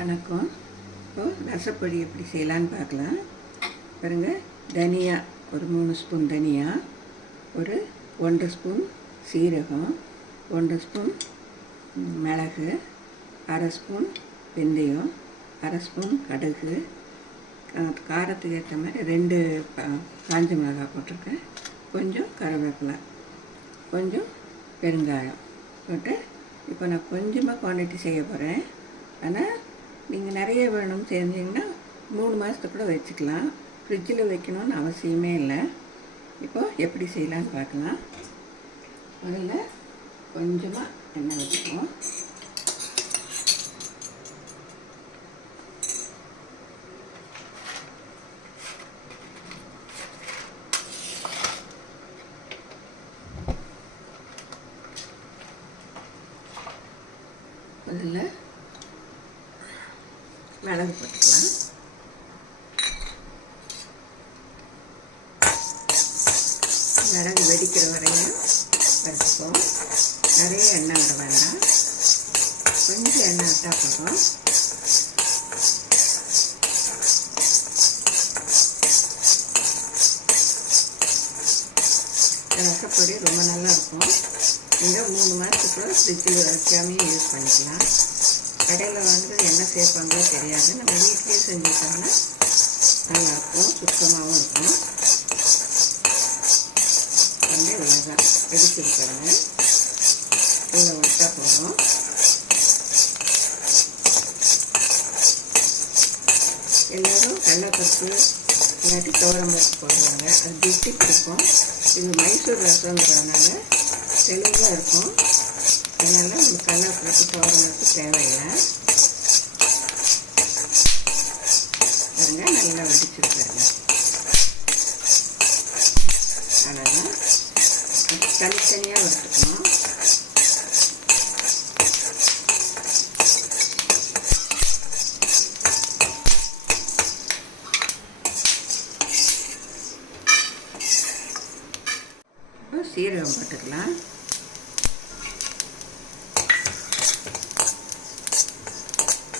வணக்கம். இப்போது ரசப்பொடி எப்படி செய்யலான்னு பார்க்கலாம். பாருங்கள், தனியா ஒரு 3 ஸ்பூன் தனியா, ஒரு 1 ஸ்பூன் சீரகம், 1 ஸ்பூன் மிளகு, 1/2 ஸ்பூன் வெந்தயம், 1/2 ஸ்பூன் கடுகு, காரத்துக்கு ஏற்ற மாதிரி 2 காஞ்ச மிளகாய் போட்டிருக்கேன், கொஞ்சம் கருவேப்பிலை, கொஞ்சம் பெருங்காயம் போட்டு இப்போ நான் கொஞ்சமாக குவான்டிட்டி செய்ய போகிறேன். ஆனால் நீங்கள் நிறைய வேணும் செஞ்சிங்கன்னா 3 மாதத்துக்கு கூட வச்சுக்கலாம். ஃப்ரிட்ஜில் வைக்கணும்னு அவசியமே இல்லை. இப்போது எப்படி செய்யலான்னு பார்க்கலாம். முதல்ல கொஞ்சமாக எண்ணெய் வச்சுக்குவோம். முதல்ல மிளகு போட்டுக்கலாம். மிளகு வெடிக்கிற வரையும் வறுத்துப்போம். நிறைய எண்ணெய் விட வேண்டாம், கொஞ்சம் எண்ணெய் விட்டால் போதும். ரசப்பொடி ரொம்ப நல்லாயிருக்கும். நீங்கள் 3 மாதத்துக்குள்ள ஃப்ரிட்ஜில் வைக்காமே யூஸ் பண்ணிக்கலாம். கடையில் வாங்குறது என்ன சேர்ப்பாங்களோ தெரியாது. நம்ம வீட்லேயே செஞ்சுட்டோம்னா நல்லாயிருக்கும், சுத்தமாகவும் இருக்கும். வந்து இவ்வளோதான் வெடிச்சிருக்கிறாங்க. இவ்வளோ விட்டால் போதும். எல்லோரும் கடலைப்பருப்பு இல்லாட்டி துவரம்பருப்பு போடுவாங்க, அது கெட்டி பிடிக்கும். இது மைசூர் ரசங்கிறதுனால தெளிவாக இருக்கும். அதனால் நம்ம கடலைப்பருப்பு துவரம்பருப்பு தேவையில்லை. பாருங்க, நல்லா வெடிச்சிருக்காங்க. அவ்வளோதான். தனித்தனியாக வறுத்துக்கணும். இப்போ சீரகம் போட்டுக்கலாம்.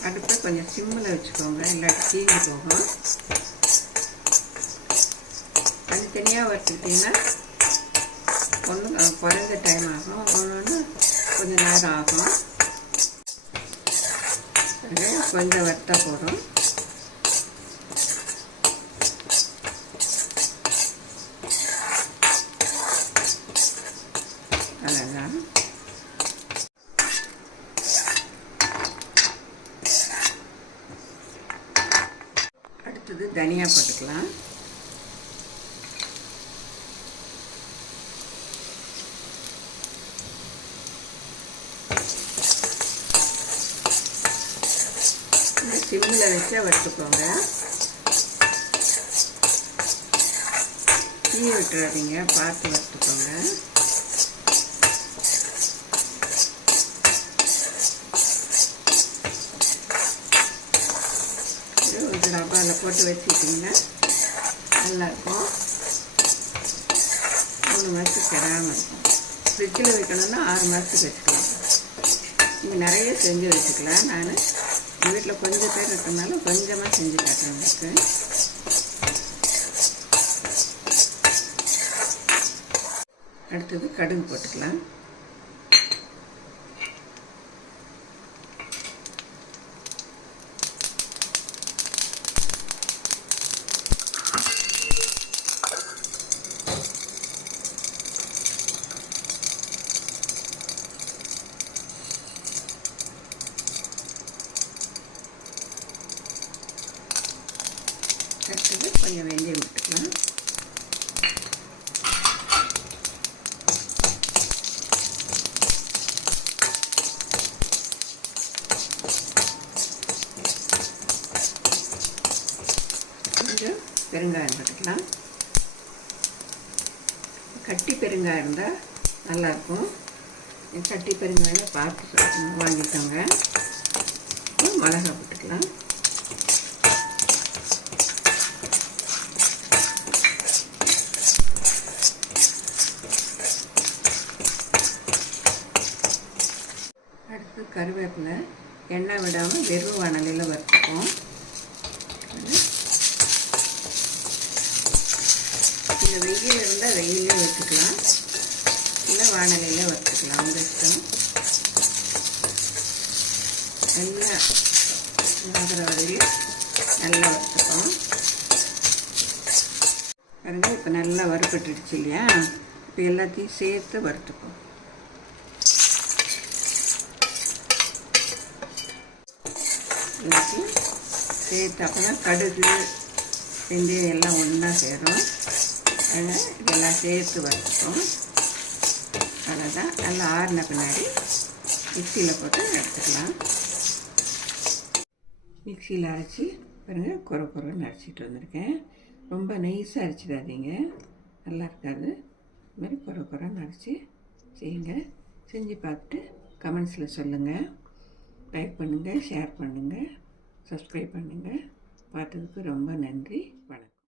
அடுப்பை கொஞ்சம் சிம்மில் வச்சுக்கோங்க, இல்லாட்டி தீஞ்சு போகும். தனித்தனியாக வச்சுக்கிட்டிங்கன்னா ஒன்று குறைந்த டைம் ஆகும், ஒன்று கொஞ்சம் நேரம் ஆகும். கொஞ்சம் வறுத்தா போதும். அவ்வளோதான். அடுத்தது தனியா போட்டுக்கலாம். சிம்மில் வச்சா வறுத்துக்கோங்க, தீ விட்டுறாதீங்க, பார்த்து வறுத்துக்கோங்க. ஒரு டப்பாவில் போட்டு வச்சுக்கிட்டிங்கன்னா நல்லாயிருக்கும். 3 மாதத்துக்கு கெடாமல் இருக்கும். ஃப்ரிட்ஜில் வைக்கணும்னா 6 மாதத்துக்கு வச்சுக்கலாம். நீங்கள் நிறைய செஞ்சு வச்சுக்கலாம். நான் எங்கள் வீட்டில் கொஞ்சம் பேர் இருக்கிறதுனால கொஞ்சமாக செஞ்சு காட்டுறேன் உங்களுக்கு. அடுத்தது கடுகு போட்டுக்கலாம். அடுத்தது கொஞ்சம் வெந்தயம் விட்டுக்கலாம். கொஞ்சம் பெருங்காயம் போட்டுக்கலாம். கட்டி பெருங்காயம் இருந்தால் நல்லாயிருக்கும். கட்டி பெருங்காயம் பார்த்து வாங்கிட்டோங்க. மிளகா போட்டுக்கலாம். கருவேப்பிலை எண்ணெய் விடாமல் வெறும் வாணலியில் வறுத்துப்போம். இந்த வெயில் இருந்தால் வெயிலே வறுத்துக்கலாம், இல்லை வாணலியில் வறுத்துக்கலாம், உங்கள் இஷ்டம். நல்லா ஆகிற வரையும் நல்லா வறுத்துப்போம். பாருங்கள், இப்போ நல்லா வறுப்பட்டுடுச்சு இல்லையா? இப்போ எல்லாத்தையும் சேர்த்து வறுத்துப்போம். எல்லாத்தையும் சேர்த்து அப்போ தான் கடுகு வெந்தயம் எல்லாம் ஒன்றா சேரும். இதெல்லாம் சேர்த்து வறுத்துப்போம். அவ்வளோதான். நல்லா ஆறின பின்னாடி மிக்சியில் போட்டு எடுத்துக்கலாம். மிக்சியில் அரைச்சி பாருங்கள், குறைன்னு அரைச்சிட்டு வந்திருக்கேன். ரொம்ப நைஸாக அரைச்சிடாதீங்க, நல்லா இருக்காது. இது மாதிரி குறைன்னு அரைச்சி செய்யுங்க. செஞ்சு பார்த்துட்டு கமெண்ட்ஸில் சொல்லுங்கள். லைக் பண்ணுங்கள், ஷேர் பண்ணுங்கள், சப்ஸ்கிரைப் பண்ணுங்கள். பார்த்ததுக்கு ரொம்ப நன்றி. வணக்கம்.